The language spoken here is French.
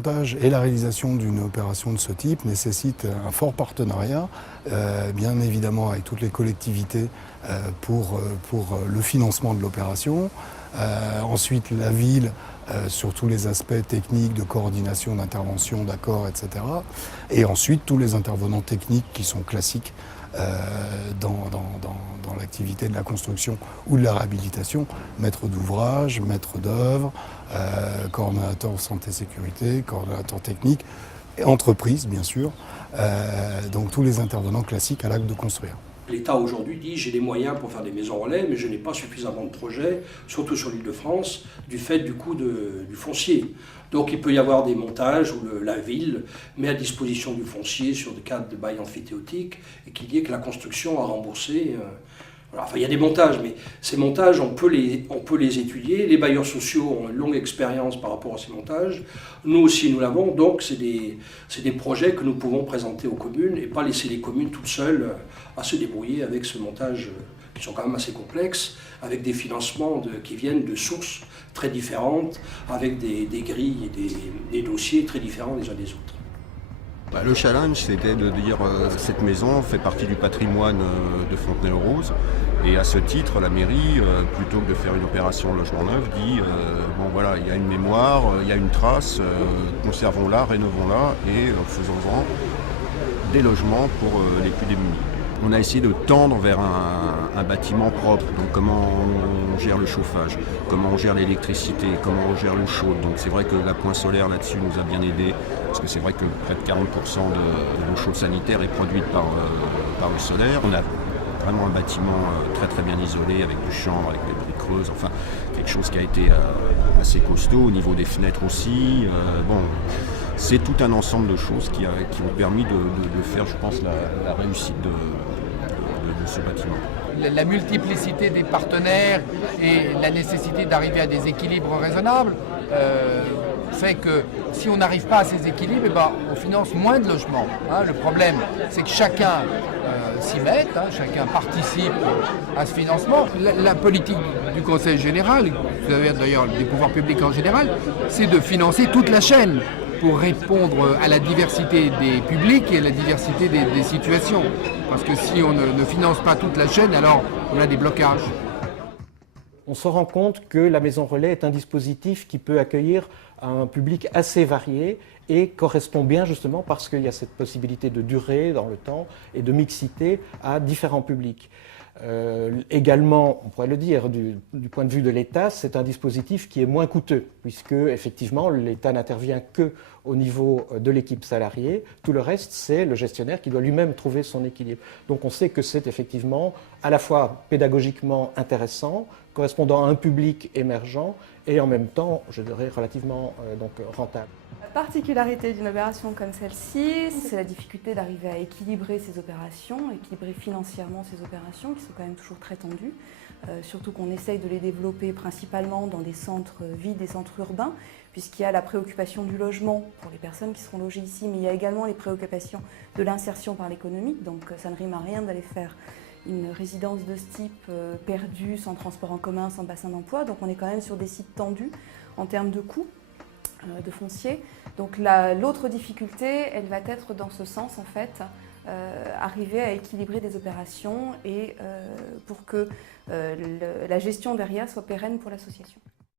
montage et la réalisation d'une opération de ce type nécessite un fort partenariat, bien évidemment avec toutes les collectivités pour le financement de l'opération. Ensuite, la ville sur tous les aspects techniques de coordination, d'intervention, d'accord, etc. Et ensuite, tous les intervenants techniques qui sont classiques dans l'activité de la construction ou de la réhabilitation, maître d'ouvrage, maître d'œuvre, coordonnateur santé-sécurité, coordonnateur technique, et entreprise bien sûr, donc tous les intervenants classiques à l'acte de construire. L'État aujourd'hui dit j'ai les moyens pour faire des maisons relais, mais je n'ai pas suffisamment de projets, surtout sur l'Île-de-France, du fait du coût du foncier. Donc il peut y avoir des montages où la ville met à disposition du foncier sur des cadres de bail amphithéotique et qui dit que la construction a remboursé. Voilà. Enfin, il y a des montages, mais ces montages, on peut les étudier. Les bailleurs sociaux ont une longue expérience par rapport à ces montages. Nous aussi, nous l'avons. Donc, c'est des projets que nous pouvons présenter aux communes et pas laisser les communes toutes seules à se débrouiller avec ce montage qui sont quand même assez complexes, avec des financements qui viennent de sources très différentes, avec des grilles et des dossiers très différents les uns des autres. Le challenge, c'était de dire cette maison fait partie du patrimoine de Fontenay-aux-Roses. Et à ce titre, la mairie, plutôt que de faire une opération logement neuf, dit bon voilà, il y a une mémoire, il y a une trace, conservons-la, rénovons-la et faisons-en des logements pour les plus démunis. On a essayé de tendre vers un bâtiment propre, donc comment on gère le chauffage, comment on gère l'électricité, comment on gère l'eau chaude. Donc c'est vrai que la point solaire là-dessus nous a bien aidé, parce que c'est vrai que près de 40% de l'eau chaude sanitaire est produite par le solaire. On a vraiment un bâtiment très très bien isolé, avec du chanvre, avec des briques creuses, enfin quelque chose qui a été assez costaud, au niveau des fenêtres aussi. C'est tout un ensemble de choses qui ont permis de faire, je pense, la réussite de ce bâtiment. La multiplicité des partenaires et la nécessité d'arriver à des équilibres raisonnables fait que si on n'arrive pas à ces équilibres, on finance moins de logements. Le problème, c'est que chacun s'y mette, chacun participe à ce financement. La politique du Conseil général, d'ailleurs des pouvoirs publics en général, c'est de financer toute la chaîne pour répondre à la diversité des publics et à la diversité des situations. Parce que si on ne finance pas toute la chaîne, alors on a des blocages. On se rend compte que la maison relais est un dispositif qui peut accueillir un public assez varié et correspond bien justement parce qu'il y a cette possibilité de durée dans le temps et de mixité à différents publics. Également, on pourrait le dire, du point de vue de l'État, c'est un dispositif qui est moins coûteux, puisque effectivement l'État n'intervient que au niveau de l'équipe salariée. Tout le reste, c'est le gestionnaire qui doit lui-même trouver son équilibre. Donc on sait que c'est effectivement à la fois pédagogiquement intéressant, correspondant à un public émergent et en même temps, je dirais, relativement rentable. La particularité d'une opération comme celle-ci, c'est la difficulté d'arriver à équilibrer ces opérations, équilibrer financièrement ces opérations qui sont quand même toujours très tendues, surtout qu'on essaye de les développer principalement dans des centres vides, des centres urbains, puisqu'il y a la préoccupation du logement pour les personnes qui seront logées ici, mais il y a également les préoccupations de l'insertion par l'économie, donc ça ne rime à rien d'aller faire une résidence de ce type perdue, sans transport en commun, sans bassin d'emploi, donc on est quand même sur des sites tendus en termes de coûts de foncier. Donc l'autre difficulté, elle va être dans ce sens en fait, arriver à équilibrer des opérations et pour que la gestion derrière soit pérenne pour l'association.